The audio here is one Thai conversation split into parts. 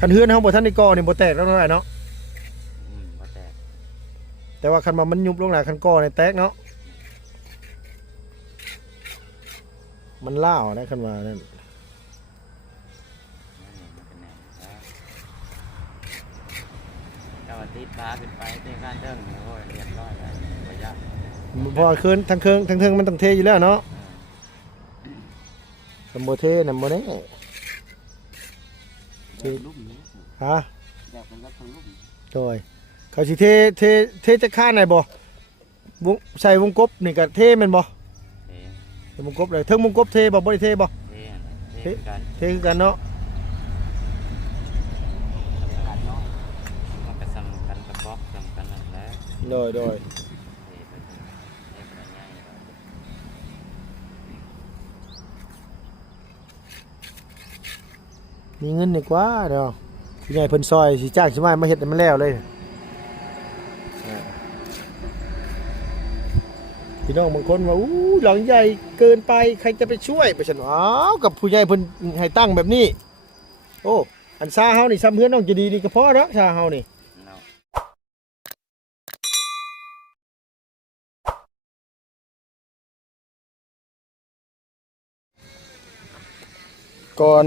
คันเฮือนเฮาบ่ทันได้ก่อนี่บ่แตกแล้วเท่าไหร่เนาะบ่แตกแต่ว่าคันว่ามันยุบลงหน้าคันก่อนี่แตกเนาะมันล่าวนะคันว่านั่นเจ้าติดฟ้าขึ้นไปที่ข้างเทิงโอ้ยเรียบร้อยแล้วบ่ยาก พอคืนทั้งเครื่องทั้งเทิงมันต้องเทอยู่แล้วเนาะสมบูเทนำบ่ได้ฮะโดยเขาสิเทจะฆ่าไหนบ่วงใส่วงกบนี่ก็เทแม่นบ่วงกบเลยเทิงวงกบเทบ่ได้เทบ่เทคือกันเนาะมันก็สำคัญกับบอกสำคัญนั่นแหละโดยมีเงินดีกว่าเนาะพี่ใหญ่เพิ่นซอยสิจ้างสิมาเฮ็ดให้มันแล้วเลยพี่น้องบางคนว่าอู้หลังใหญ่เกินไปใครจะไปช่วยไปฉันอ้าวกับผู้ใหญ่เพิ่นให้ตั้งแบบนี้โอ้อันซาเฮานี่ซ้ำเฮือนน้องจะดีนี่ก็พอเนาะซาเฮานี่ก่อน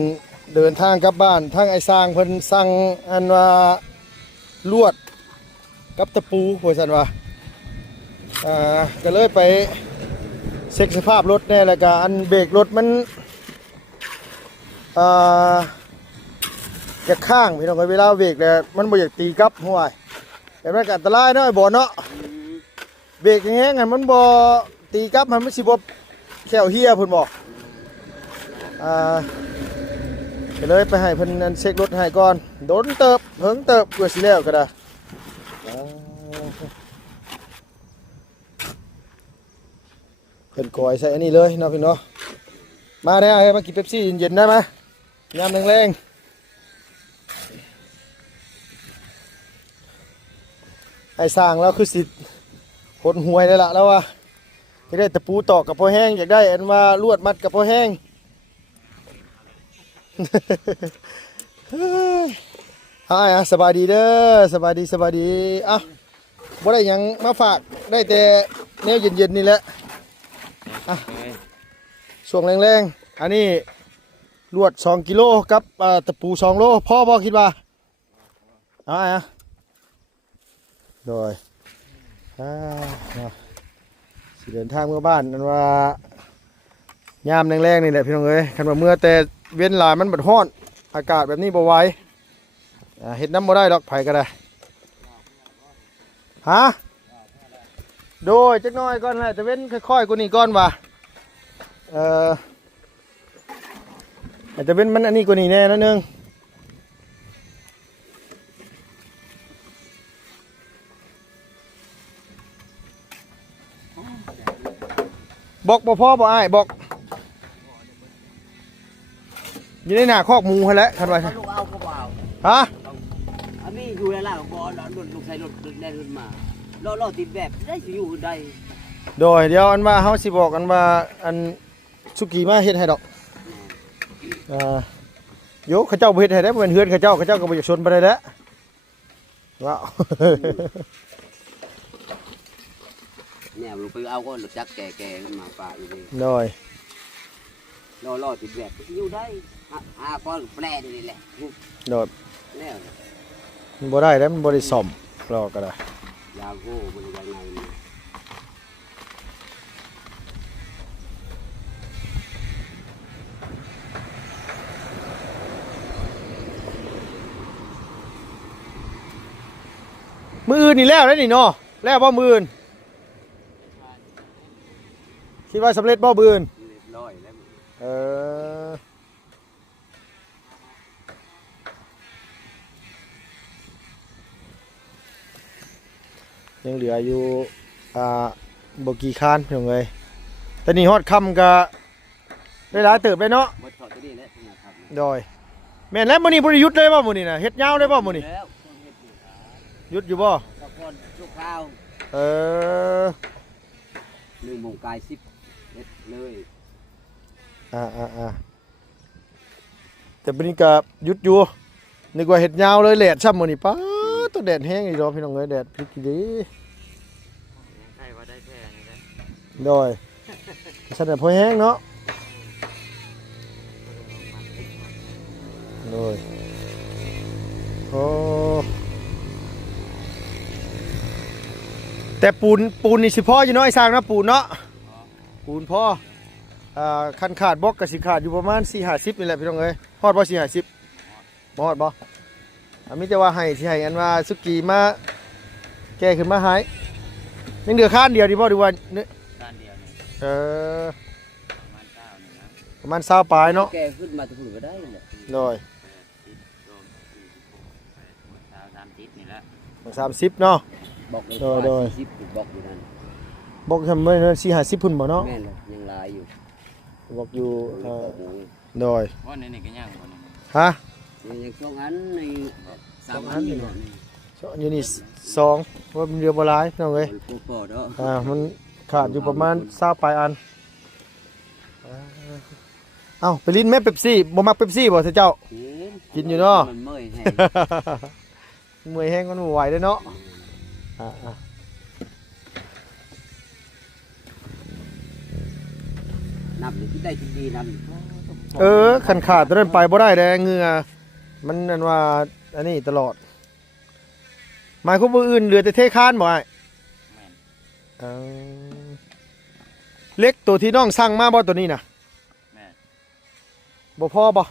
เดินทางกลับบ้านทางไอ้สร้างเพิ่นสั่งอันว่าลวดกับตะปูว่าซั่นว่าก็เลยไปเช็คสภาพรถแน่แล้วก็อันเบรกรถมันจะข้างพี่น้องเวลาเบรกเนี่ยมันบ่อยากตีกลับห้วยแต่มันก็อันตรายเนาะไอ้บ่เนาะเบรกแห้งๆมันบ่ตีกลับมันสิบ่แขวเฮียเพิ่นบอกก็เลยไปให้เพิ่นเช็ครถให้ก่อนโดนเติบเพิ่งเติบเพื่อสิแล้วก็ได้เพิ่นกอยใส่อันนี้เลยเนาะพี่เนาะมาได้เอามากินเป๊ปซี่เย็นๆได้ไหมยามแรงๆไอ้สร้างแล้วคือสิหดหวยเลยล่ะแล้วว่าอยากได้ตะปูตอกกับพอแห้งอยากได้อันว่าลวดมัดกับพอแห้งสบายดีเด้อสบายดีอ่ะบ่ได้ยังมาฝากได้แต่แนวเย็นๆนี่แหละช่วงแรงๆอันนี้ลวด2กิโลกับตะปู2โลพ่อบ่คิดว่าโดยสิเดินทางเมื่อบ้านนั่นว่ายามแรงๆนี่แหละพี่น้องเอ้ยคันว่าเมื่อแต่เว้นหลายมันบัดร้อนอากาศแบบนี้บ่ไหวเฮ็ดน้ำบ่ได้ดอกไผก็ได้ฮะโดยจักหน่อยก่อนแหละแต่เว้นค่อยๆกว่านี้ก่อนว่าแต่เว้นมันอันนี้กว่านี้แน่นิดนึงบอกบ่พ่อบ่อ้ายบอกอยู่ในหน้าคอกหมูให้แล้วคันว่าลูกเอาก็เปล่าฮะอันนี้อยู่ในล่างบ่อแล้วลูกใส่รถแล่นขึ้นมาล่อติดแบบได้สิอยู่ได้โดยเดี๋ยวอันว่าเฮาสิบอกกันว่าอันสุกี้มาเฮ็ดให้ดอกโยเขาเจ้าบ่เฮ็ดให้ได้บ่เป็นเฮือนเขาเจ้าก็บ่อยากชนไปได้แล้วว้าวเนี่ยลูกไปเอาก็รถจักรแก่ๆขึ้นมาป่าอยู่นี่โดยล่อติดแบบอยู่ได้ก้อนแปรนี่แหละโดยแล้วมันบ่ได้แล้วมันบ่ได้ซ่อมรอก็ได้ยาโก้มันยังไงมื้ออื่นนี่แล้วนี่เนาะแล้วบ่มื้ออื่นคิดว่าสำเร็จบ่มื้ออื่นร้อยแล้วยังเหลืออยู่บ่กี่คานเพียงเลยแต่นี่ฮอดค่ำก็ได้หลายเติบเลยเนาะโดยแม่นแล้วมื้อนี้บ่ได้หยุดเลยบ่มื้อนี้น่ะเฮ็ดยาวเลยบ่มื้อนี้หยุดอยู่บ่ชั่วคราว1 โมงกาย10เฮ็ดเลยแต่มื้อนี้ก็หยุดอยู่ นึกว่าเห็ดยาวเลยแดดช่ำมื้อนี้ป๊าดตัวแดดแห้งอีกดอกพี่น้องเอ้ยแดดพริกอีดี ใช่ว่าได้แค่นี้แหละ โดยฉันน่ะพอแห้งเนาะโดยโอ้แต่ปูนนี่สิพ่ออยู่น้อยสร้างนะปูนเนาะปูนพ่อคันขาดบล็อกก็สิขาดอยู่ประมาณ4-50นี่แหละพี่น้องเอ้ยฮอดบ่4-50บ่ฮอดบ่มีแต่ว่าให้สิให้อันว่าสุกี้มาแก้ขึ้นมาหายยังเหลือข้านเดียวดีบ่ดีว่า ด้านเดียวเนี่ย เออ ประมาณ9นี่นะ ประมาณ20ปลายเนาะ แกขึ้นมาจะพูดก็ได้แหละ โดย 30นี่แหละ 30เนาะ บอกเลย โดย ว่า40บอกอยู่นั่น บอกทำไมนั่น4-50พุ่นบ่เนาะ แม่นเลยยังหลายอยู่ บอกอยู่ โอ้โห โดย ว่าในนี่ก็ย่างบ่นี่ ฮะ ยังช่วงอันใน3 อันนี่เนาะ อยู่นี่2ว่ามันเรือบ่หลายพี่น้องเอ้ย โอ้โหเนาะ มันขาดอยู่ประมาณ20ปลายอันเอ้าไปลิ้นแม่เป๊ปซี่บ่มักเป๊ปซี่บ่เจ้า กินอยู่เนาะ มันเมื่อยแฮง เมื่อยแห้งมันบ่ไหวเด้อเนาะนับนี่ที่ได้ที่ดีนับ คันขาดตอนนั้นไปบ่ได้แดเหงื่อมันนั่นว่าอันนี้ตลอดหมายความว่าอื่นเหลือแต่เทคานบ่อ้าย แม่น เออเล็กตัวที่น้องสั่งมาบ่ตัวนี้น่ะ แม่น บ่พอบ่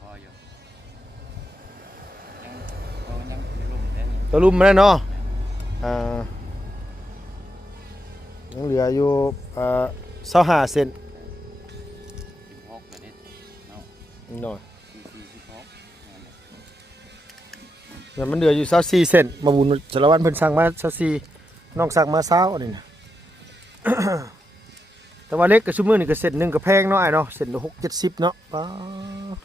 พออยู่ยังลุ่มได้นี่ ตัวลุ่มมาแล้วเนาะอ่ายังเหลืออยู่25เซน 16ก็ได้เนาะ หน่อย 46 แต่มันเหลืออยู่24เซนมาบุญสารวัตรเพิ่นสั่งมา24น้องสั่งมา20อันนี้น่ะ แต่ว่าเล็กกับซุมื้อนี่ก็เส้นหนึงก็แพงเนาะอ้ายเนาะเส้นละ6-70เนาะป๊าด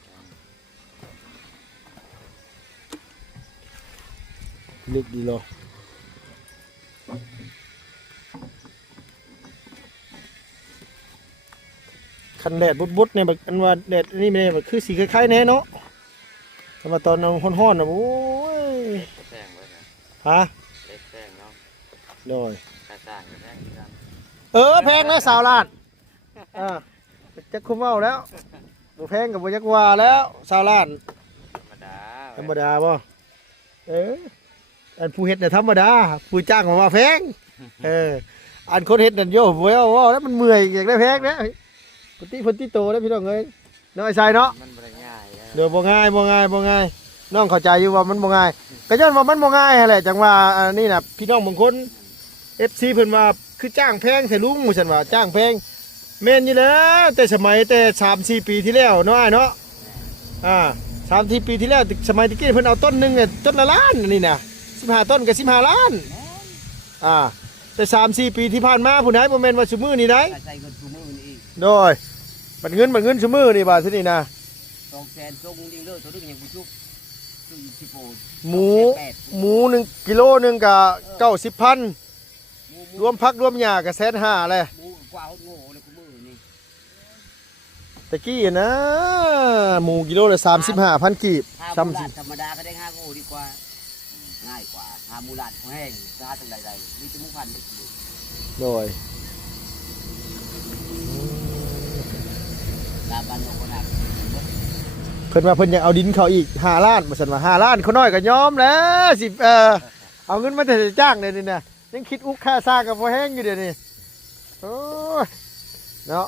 เล็กดีเนาะคันแดดบุดๆเนี่ยแบบอันว่าแดดอันนี่แม่นแบบคือสีคล้ายๆแน่เนาะแต่ว่าตอนเอาร้อนๆน่ะโอ้ย แซงไว้นะ ฮะ เล็กแซงเนาะ โดย กระซ่างก็แซงกัน แพงนะสาวลาดจักคุมเอาแล้วบ่แพงกับบ่จักว่าแล้วสาวลาด ธรรมดาธรรมดาบ่อันผู้เฮ็ดน่ะธรรมดาผู้จ้างมาแพงอันคนเฮ็ดนั่นโยบ่เอาว่าแล้วมันเมื่อยอยากได้แพงนะปกติเพิ่นติโตแล้วพี่น้องเอ้ยน้อยใส่เนาะ มันบ่ได้ง่าย เดี๋ยวบ่ง่ายน้องเข้าใจอยู่ว่ามันบ่ง่ายก็ย้อนว่ามันบ่ง่ายนั่นแหละจังว่าอันนี้น่ะพี่น้องบางคน FC เพิ่นว่าคือจ้างแพงใส่ลุงว่าซั่นว่าจ้างแพงแม่นอยู่แล้วแต่สมัยแต่ 3-4 ปีที่แล้วเนาะอ้ายเนาะ3-4 ปีที่แล้วสมัยตะกี้เพิ่นเอาต้นหนึงเนี่ยต้นละล้านอันนี่น่ะ15ต้นก็15ล้านแต่ 3-4 ปีที่ผ่านมาผู้ใดบ่แม่นว่าซุมื้อนี้ได้ ใส่เงินชูมือนี่อีก โดยบัดเงินซุมื้อนี่บาดที่นี่นะ 200,000ส่งจริงเด้อตัวนึงยังบ่ชุบตัวอีกสิโป หมู1กิโลนึงก็90,000รวมพักรวมหญ้าก็150,000เลย หมูกว่าเฮาโง่เลยกูมือนี่ ตะกี้นะหมูกิโลละ35,000กีบ ถ้าหมูลาดธรรมดาก็ได้5โง่ดีกว่าง่ายกว่าถ้าหมูลาดแห้งซาจังใดๆมีแต่หมูพันธุ์ โดย ลาบันโนคนหนัก เพิ่นว่าเพิ่นอยากเอาดินเขาอีก5ล้านบ่ซั่นว่า5ล้านเขาน้อยก็ยอมแล้วสิเอาเงินมาแต่จ้างเดี๋ยวนี้นะยังคิดอุกค่าสร้างก็บ่แฮงอยู่เดี๋ยวนี้โอ้ยเนาะ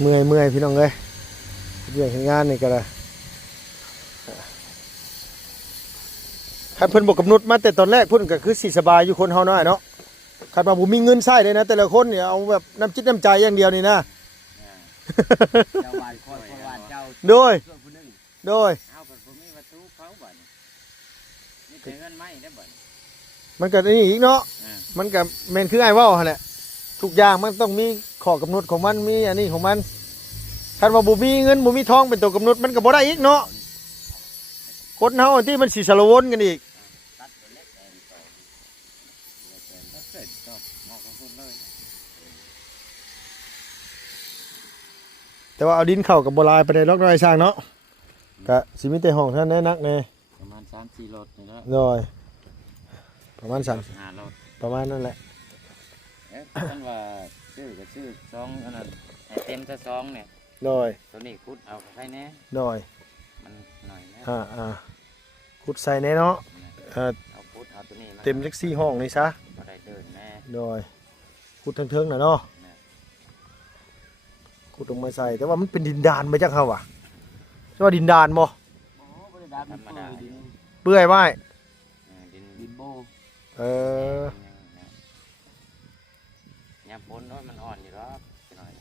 เมื่อยพี่น้องเอ้ยเรื่องงานนี่ก็ละคันเพิ่นบอกกำหนดมาแต่ตอนแรกพุ่นก็คือสิสบายอยู่คนเฮาน้อยเนาะคันว่าบ่มีเงินใช้เลยนะแต่ละคนเนี่ยเอาแบบน้ำจิตน้ำใจอย่างเดียวนี่นะ เจ้าหวานคอยหวานเจ้า โดย ส่วนผู้หนึง โดย เอาไปบ่มีวัตถุเผาบัดนี่แต่เงินไม้ได้บัด มันก็นี่อีกเนาะ อ่า มันก็แม่นคือไอ้เว้าหั่นแหละทุกอย่างมันต้องมีข้อกำหนดของมันมีอันนี้ของมันคันว่าบ่มีเงินบ่มีทองเป็นตัวกำหนดมันก็บ่ได้อีกเนาะคนเฮาที่มันสิสารวนกันอีก ตัดตัวเล็กแดงต่อ เสร็จจบหมอกของคุณเลย แต่ว่าเอาดินเข้ากับบ่ลายไปได้ดอกน้อยสร้างเนาะก็สิมีแต่ห้องเท่านั้นแน่นักแน่ ประมาณ3-4รถนี่แหละ โดยประมาณ3 5รถ ประมาณนั้นแหละ ท่านว่าชื่อก็ชื่อซองอันนั้นให้เต็มซะซองเนี่ย โดย ตัวนี้คุดเอาใครแน่ โดย มันหน่อยนะ ขุดใส่แน่เนาะเอ่อ เอาคุดเอาตัวนี้ เต็มจัก4ห้องนี่ซะ บ่ได้เดินแน่ โดยขุดเทิงๆน่ะเนาะขุดลงมาใส่แต่ว่ามันเป็นดินดานมาจักเฮาว่ะใช่ว่าดินดานบ่ โอ้บริดาเป็นเปื่อยดิน เปื่อยไว้ ดิน ดินโบ เออ ยามพ้นมันอ่อนอยู่แล้วหน่อย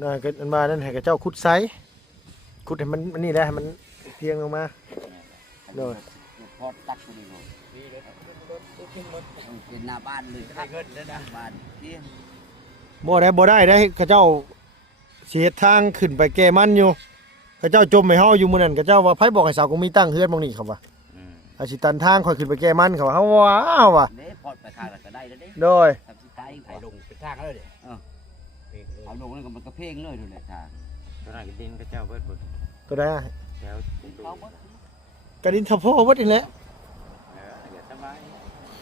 นั่นก็อันมานั่นให้กับเจ้าขุดไซขุดให้มันนี่แหละให้มันเทียงลงมา โดย พอตักตัวนี้เลยเป็นหน้าบ้านเลยครับบ้านเที่ยง บ่ได้เขาเจ้าสิเฮ็ดทางขึ้นไปแก้มันอยู่เขาเจ้าจมให้เฮาอยู่มื้อนั้นเขาเจ้าว่าไผบอกให้สาวกงมีตั้งเฮือนหม่องนี้ครับว่าอาสิตันทางค่อยขึ้นไปแก้มันเขาว่าเฮาว้าวว่ะ เด้พอดไปทางแล้วก็ได้แล้วเด้ โดย ทำสิไกล ถ่ายลงเป็นทางแล้วเดี๋ยว เอาลงแล้วก็มันก็เพ่งเลยดูแหละทาง ตัวนั้นดินก็เจ้าเบิด ตัวใด แล้ว เขาบ่ กระดินทะโพเบิดนี่แหละ อย่าสบาย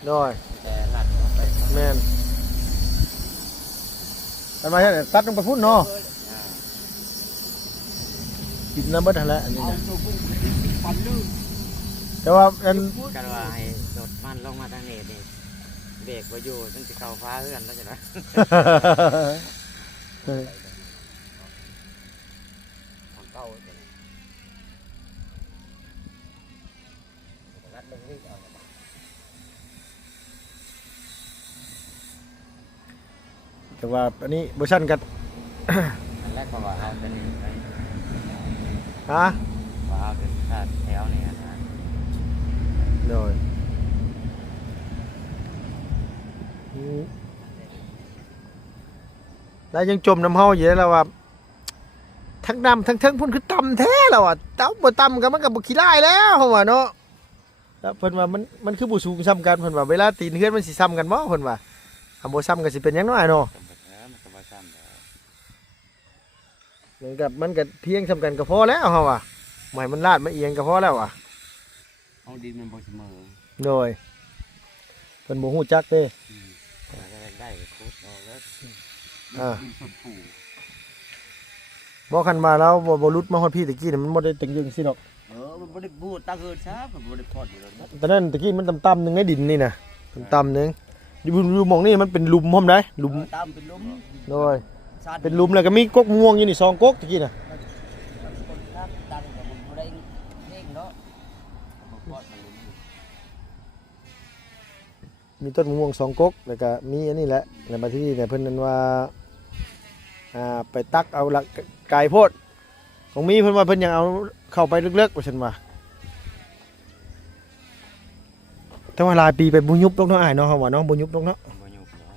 โดย แต่ลัดไป แม่นอันมาตัดลงไปพุ่นเนาะกินน้ำเบิดหั่นแหละอันนี้ เอา นะ ตัวพุ่งฟันลื่น แต่ว่าอัน กันว่าให้รถมันลงมาทางนี้นี่เบรกบ่อยู่มันสิเข้าฟ้าเฮือนแล้วจังได๋ทำเก่า รัดลงนี่เอา แต่ว่าอันนี้บ่ชั่นกัน อันแรกก็ว่าเอาตัวนี้ไป ฮะ ว่าเอาเป็นคาดแถวนี่นะ โดยแล้วยังจมน้ำเฮาอยู่แล้วว่าทั้งน้ำทั้งเทิงพุ่นคือต่ำแท้แล้วอ่ะเต้าบ่ต่ำกันมันก็บ่ขี้ร้ายแล้วเฮาว่าเนาะแล้วเพิ่นว่ามันคือบ่สูงซ้ำกันเพิ่นว่าเวลาตีนเฮือนมันสิซ้ำกันบ่เพิ่นว่าถ้าบ่ซ้ำก็สิเป็นหยังน้อยเนาะ มันก็บ่ซ้ำแล้ว มันก็เพียงซ้ำกันก็พอแล้วเฮาว่าบ่ให้มันลาดมาเอียงก็พอแล้วอ่ะ เอาดินมันบ่เสมอ โดยเพิ่นบ่ฮู้จักเด้ มันก็ได้คุดออกแล้ว ดินสดผู บ่คันมาแล้วบ่หลุดมาฮอดพี่ตะกี้นี่มันบ่ได้ตึงยึงสิดอก มันบ่ได้บูดตั้งเกินซะมันบ่ได้พอดอยู่แล้ว ตอนนั้นตะกี้มันต่ำๆหนึงในดินนี่น่ะต่ำๆหนึงอยู่หม่องนี้มันเป็นหลุมพร้อมได้หลุม ตามเป็นลุม โดยเป็นหลุมแล้วก็มีกกม่วงอยู่นี่2กกตะกี้น่ะ คนครับตันก็บ่ได้เร่งเนาะบ่พอดมันลุม มีต้นมะม่วง2กกแล้วก็มีอันนี้แหละแล้วมาที่นี่เนี่ยเพิ่นนั้นว่าไปตักเอาละไก่โพดของมีเพิ่นว่าเพิ่นยังเอาเข้าไปลึกๆว่าซั่นว่าแต่ว่าหลายปีไปบ่ยุบลงเนาะอ้ายเนาะเฮาว่าเนาะบ่ยุบลงเนาะ บ่ยุบแล้ว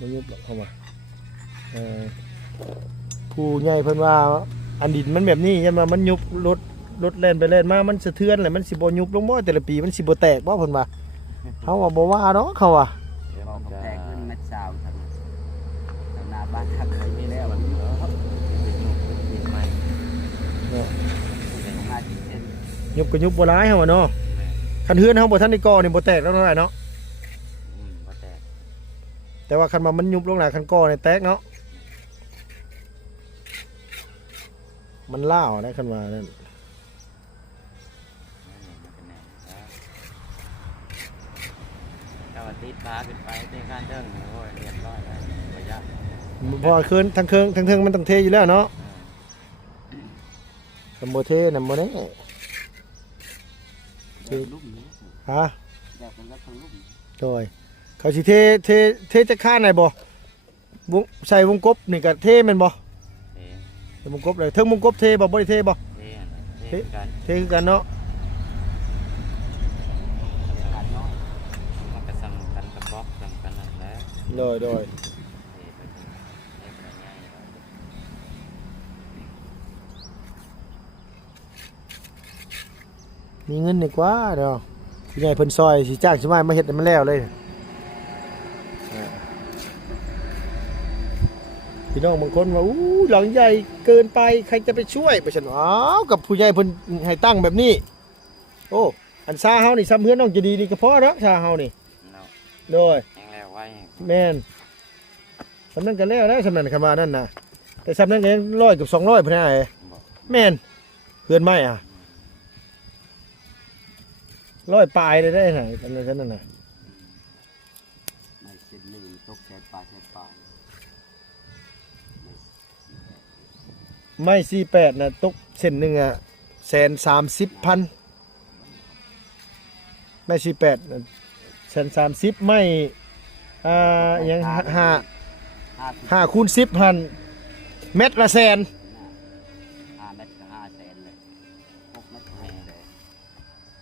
บ่ยุบหรอกเฮาว่าผู้ใหญ่เพิ่นว่าอันดินมันแบบนี้ยันว่ามันยุบรถแล่นไปแล่นมามันสะเทือนแล้วมันสิบ่ยุบลงบ่แต่ละปีมันสิบ่แตกบ่เพิ่นว่าเฮาว่าบ่ว่าเนาะเขาว่า เดี๋ยว เอา มัน กระ จะ แตกขึ้นเม็ดซาวทำหน้าบ้านทำอะไรนี่แล้ว มันเยอะเป็นยุบเป็นใหม่ เป็นงานที่เป็น ยุบก็ยุบบ่หลายเฮาว่าเนาะคันเฮือนเฮาบ่ทันได้ก่อนี่บ่แตกแล้วเท่าไหร่เนาะ บ่แตก แต่ว่าคันว่ามันยุบลงหลายคันก่อนี่แตกเนาะมันล่าวนะคันว่านั่น ถ้าว่าติดฟ้าขึ้นไปในการเดินโอ้ยเรียบร้อยแล้วระยะ เพราะว่าคืนทั้งเทิงมันต้องเทอยู่แล้วเนาะคันบ่เทน่ะบ่แน่ ลุ่มนี้ ฮะ แบบเป็นแล้วทั้งลุ่ม โดยเขาสิเทจะค่าไหนบ่วงใส่วงกบนี่ก็เทแม่นบ่ เอ๊ะ ใส่วงกบเลยเทิงวงกบเทบ่บ่ได้เทบ่ เอ๊ะกัน เทคือกันเนาะ กันเนาะ มันก็สำคัญกับบล็อกสำคัญนั่นแหละ โดย มีเงินดีกว่าเด้อ ผู้ใหญ่เพิ่นซอยสิจ้างสิมาเฮ็ดให้มันแล้วเลยพี่น้องบางคนว่าอู้หลังใหญ่เกินไปใครจะไปช่วยไปฉันอ้าวกับผู้ใหญ่เพิ่นให้ตั้งแบบนี้โอ้อันซาเฮานี่ซ้ำเฮือนน้องจะดีนี่ก็พอแล้วซาเฮานี่ เรา โดย แห้งแล้วไว้ แม่นสำนั้นก็แล้วสำนั้นคำว่านั่นน่ะแต่สำนั้นก็ยัง100กับ200พุ่นน่ะไอ้ บอก แม่นเฮือนไม้อ่ะ100ปลายได้ไหนอันนั้นน่ะ ไม่เส้นหนึ่งตกแสนปลาแสนปลา ไม้48น่ะตกเส้นหนึงอ่ะ130,000ไม้48น่ะ130ไม้ยัง5คูณ10หั่นเม็ดละแสน 5 เมตรก็5 แสนเลย6 เมตรก็ แม่ 5 แส เลย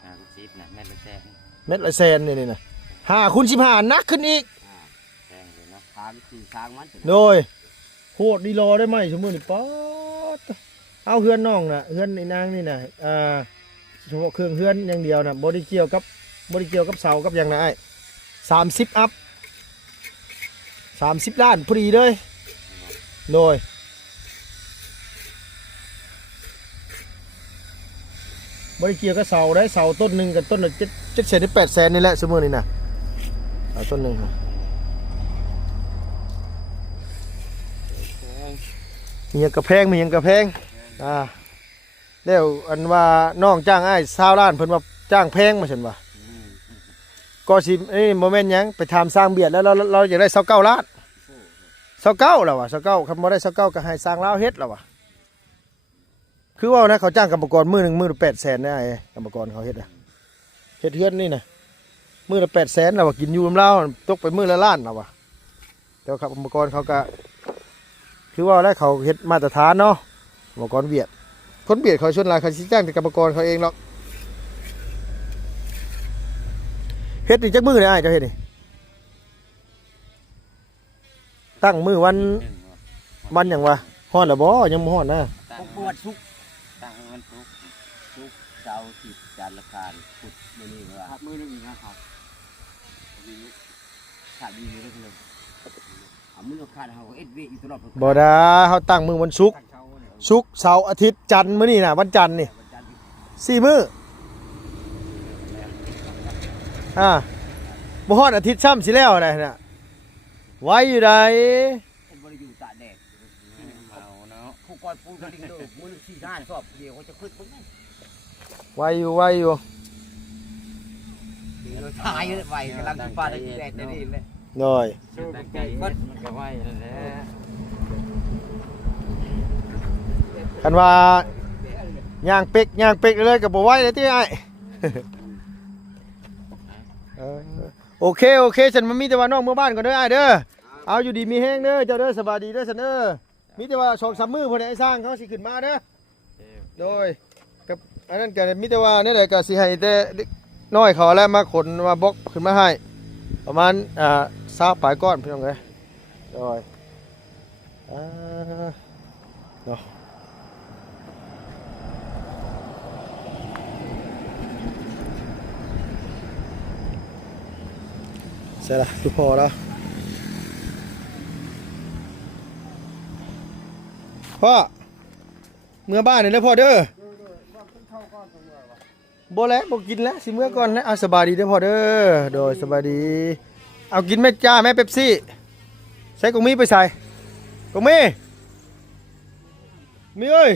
น ลูกซิปนะแม่ลูกแซง เม็ดละแสนนี่นะ5คูณ15นักขึ้นอีก แซงอยู่เนาะ ทางคือทางมัน โดยโหดดีรอได้ไหมสมมุตินี่ป๊อดเอาเฮือนน้องน่ะเฮือนไอ้นางนี่น่ะเฉพาะเครื่องเฮือนอย่างเดียวน่ะบ่ได้เกี่ยวกับเสากับอย่างนั้นไอ้30อัพ30ล้านพอดีเลยโดยบ่ได้เกี่ยวกับเสาได้เสาต้นหนึงกับต้นละ7แสนถึง8แสนนี่แหละสมมุตินี่น่ะเสาต้นหนึงน่ะ มีหยังกระแพงมีหยังกระแพงแล้วอันว่าน้องจ้างอ้าย20ล้านเพิ่นว่าจ้างแพงมาซั่นว่าก็สิบ่แม่นหยังไปถามสร้างเบียดแล้วเราอยากได้29ล้าน29แล้วว่ะ29คันบ่ได้29ก็ให้สร้างลาวเฮ็ดแล้วว่ะคือว่านะเขาจ้างกรรมกรมื้อหนึงมื้อละ800,000นะไอ้กรรมกรเขาเฮ็ดอ่ะเฮ็ดเฮือนนี่น่ะมื้อละ800,000แล้วว่ากินอยู่นำลาวตกไปมื้อละล้านแล้วว่ะแต่ว่ากรรมกรเขาก็คือว่าแล้วเขาเฮ็ดมาตรฐานเนาะกรรมกรเวียดคนเวียดเขาชวนหลายเขาสิจ้างแต่กรรมกรเขาเองหรอกเฮ็ดนี่จักมื้อเลยอ้ายเจ้าเฮ็ดนี่ตั้งมื้อวันหยังวะฮ้อนแล้วบ่ยังบ่ฮ้อนนะ ตั้ง ปวดทุก ตั้งมันทุก เสาร์ที่จันทร์ละคารพุธมื้อนี้ว่าครับมื้อนี้นะครับมีขาดดีเรื่องเลยมื้อละคารเฮาเอ็ดเวอยู่ตลอด บ่ได้เฮาตั้งมื้อวันศุกร์เสาร์อาทิตย์จันทร์มื้อนี้น่ะวันจันทร์นี่4มื้อบ่ฮอดอาทิตย์ซ้ำสิแล้วได้น่ะไว้อยู่ใด เอ็ดบ่ได้อยู่ตากแดด เมาเนาะ ผู้ก่อนปูนก็ดิ้งเด้อมื้อ4 5สอบเดียวเขาจะขึ้นเบิ่ง ไว้อยู่ ตายไว้กำลังปลาได้แดดได้นี่เลย หน่อย ตั้งใจมันก็ไหวนั่นแหละ คันว่าย่างเป็กเลยก็บ่ไหวเลยติอ้าย โอเคฉันมันมีแต่ว่าน้องเมื่อบ้านก่อนเด้ออ้ายเด้อเอาอยู่ดีมีแฮงเด้อเจ้าเด้อสบายดีเด้อซั่นเด้อมีแต่ว่า 2-3 มื้อเพิ่นให้สร้างเขาสิขึ้นมาเด้อโดยกับอันนั้นก็มีแต่ว่านี่แหละก็สิให้แต่เด็กน้อยเขาแล้วมาขนมาบล็อกขึ้นมาให้ประมาณ20ปลายก้อนพี่น้องเอ้ยโดยเนาะเสร็จแล้วคือพอแล้วพ่อเมื่อบ้านนี่แล้วพ่อเด้อบ่แล้วบ่กินแล้วสิเมื่อก่อนนะเอาสบายดีเด้อพ่อเด้อโดยสบายดีเอากินแม่จ้าแม่เป๊ปซี่ใส่กงมีไปใส่กงมีเอ้ย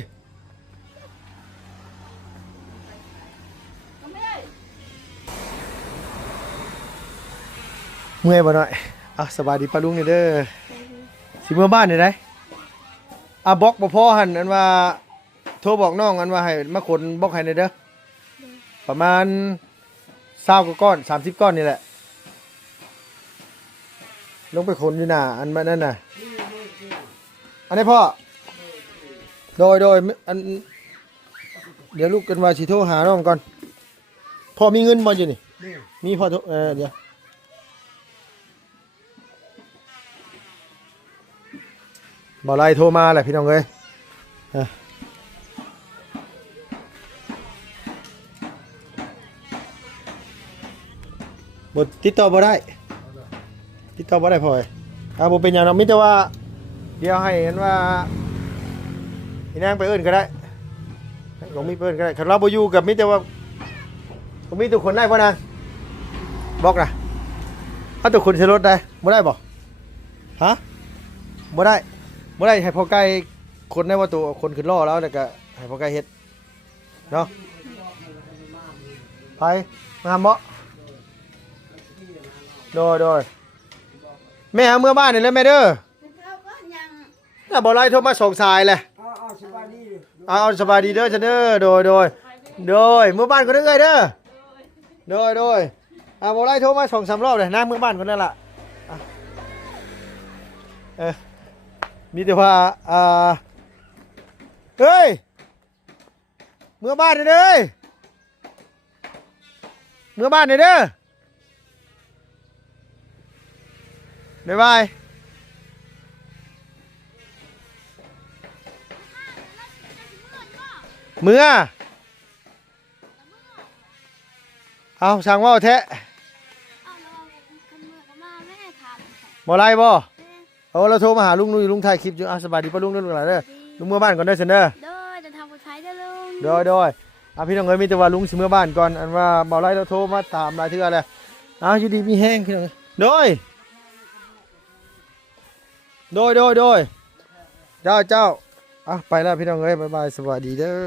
เมื่อยบ่หน่อยอ่ะสบายดีป้าลุงนี่เด้อสิเมื่อบ้านนี่ได้บล็อกบ่พอหั่นอันว่าโทรบอกน้องอันว่าให้มาขนบล็อกให้หน่อยเด้อประมาณ20กว่าก้อน30ก้อนนี่แหละลงไปขนอยู่หน้าอันนั้นน่ะอันนี้พ่อโดยอันเดี๋ยวลูกกันว่าสิโทรหาน้องก่อนพ่อมีเงินบ่อยู่นี่มีพ่อโทรเดี๋ยวบ่ไล่โทรมาแหละพี่น้องเอ้ย บ่ติดต่อบ่ได้ ติดต่อบ่ได้พ่อยบ่เป็นหยังเนาะมีแต่ว่าเดี๋ยวให้เห็นว่าอีนางไปเอิ้นก็ได้บ่มีเอิ้นก็ได้คันเราบ่อยู่กับมีแต่ว่าบ่มีทุกคนได้บ่นางบอกนะถ้าทุกคนใช้รถได้บ่ได้บ่ฮะบ่ได้บ่ได้ให้พ่อไก่คนได้ว่าตัวคนขึ้นล้อแล้วก็ให้พ่อไก่เฮ็ดเนาะไปงามบ่โดยแม่เอาเมื่อบ้านนี่แหล้วแม่เด้อน่ะบ่ไล่โทรมาส่งสายแหละเอาสบายดีเด้อฉันเด้อโดยเมื่อบ้านก็ได้เด้อโดยบ่ไล่โทรมา2-3รอบเลยนะเมื่อบ้านคนนั่นล่ะมีแต่ว่าเฮ้ยเมื่อบ้านนี่เด้อเมื่อบ้านนี่เด้อบ๊ายบายเมื่อเอาสั่งว่าแท้บ่ไรบ่เอาเราโทรมาหาลุงลุงถ่ายคลิปอยู่สบายดีป่ะลุงเด้อลุงหลานเด้อลุงเมื่อบ้านก่อนได้อเสนอจะทำบุญไทยเด้อลุงโดยพี่น้องเอ้ยมีแต่ว่าลุงสิเมื่อบ้านก่อนอันว่าบ่ไรเราโทรมาถามหลายเทื่อแล้วอยู่ดีมีแห้งพี่น้องโดยเจ้าไปแล้วพี่น้องเอ้ยบ๊ายบายสวัสดีเด้อ